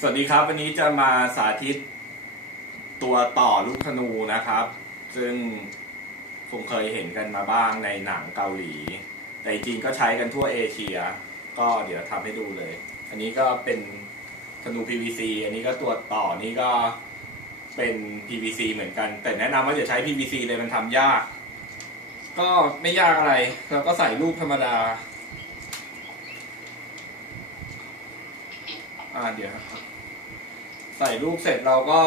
สวัสดีครับ วันนี้จะมาสาธิตตัวต่อลูกธนูนะครับ ซึ่งผมเคยเห็นกันมาบ้างในหนังเกาหลี แต่จริงก็ใช้กันทั่วเอเชีย ก็เดี๋ยวทำให้ดูเลย อันนี้ก็เป็นธนู PVC อันนี้ก็ตัวต่อนี้ก็เป็น PVC เหมือนกัน แต่แนะนำว่าอย่าใช้ PVC เลยมันทำยาก ก็ไม่ยากอะไร เราก็ใส่ลูกธรรมดา อ่าเดี๋ยวใส่ลูกเสร็จเราก็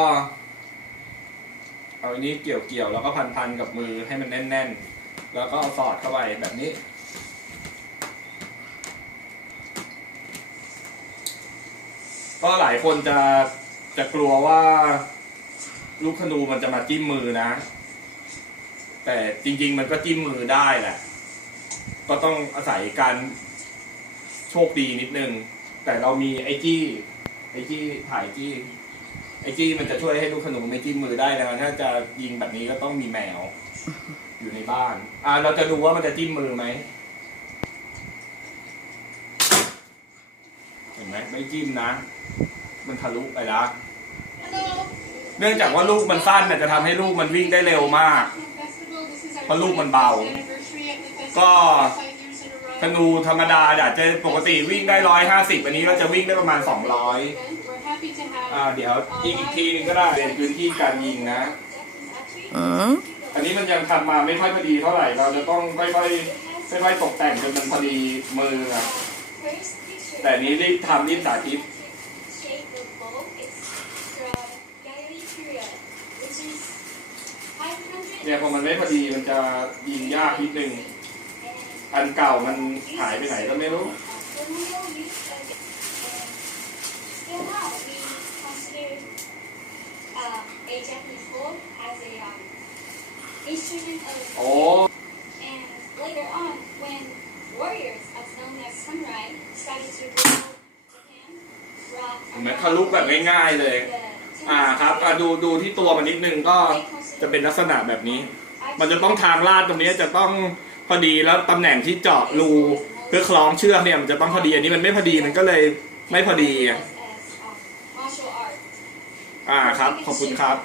เอาอันนี้เกี่ยวเกี่ยวๆแล้วก็พันพันๆกับมือให้มันแน่น ๆ แล้วก็เอาสอดเข้าไปแบบนี้ ก็หลายคนจะจะกลัวว่าลูกธนูมันจะมาจิ้มมือนะ แต่จริง ๆ มันก็จิ้มมือได้แหละ ก็ต้องอาศัยการโชคดีนิดนึง แต่เรามีไอจี้ไอจี้ถ่ายจี้ไอจี้มันจะช่วยให้ลูกขนุนไม่จิ้มมือได้นะถ้าจะยิงแบบนี้ก็ต้องมีแมว อยู่ในบ้าน อ่า เราจะดูว่ามันจะจิ้มมือไหมเห็นไหมไม่จิ้มนะ มันทะลุไปแล้วเนื่องจากว่าลูกมันสั้นน่ะจะทำให้ลูกมันวิ่งได้เร็วมาก เพราะลูกมันเบา ก็ ธนูธรรมดาอยากจะปกติวิ่งได้ร้อยห้าสิบอันนี้ก็จะวิ่งได้ประมาณสองร้อยอ่าเดี๋ยวยิงอีกทีนึงก็ได้เป็นพื้นที่การยิงนะ อืมอันนี้มันยังทำมาไม่ค่อยพอดีเท่าไหร่เราจะต้องค่อยๆค่อยๆตกแต่งจนมันพอดีมืออะแต่อันนี้รีบทำรีบสาธิต เนี่ยพอมันไม่พอดีมันจะยิงยากนิดนึง อันเก่ามันหายไปไหนก็ไม่รู้ Still now, we consider uh, a Japanese folk as a um, instrument of โอ้ And later on, when warriors, as known as samurai, started to rule Japan, brought เห็นไหมทะลุแบบง่ายๆเลย อ่าครับอ่าดูดูที่ตัวมันนิดนึงก็จะเป็นลักษณะแบบนี้ มันจะต้องทางลาดตรงนี้จะต้อง พอดีแล้วตำแหน่งที่เจาะรูเพื่อคล้องเชือกเนี่ยมันจะต้องพอดีอันนี้มันไม่พอดีมันก็เลยไม่พอดีอ่าครับ ขอบคุณครับ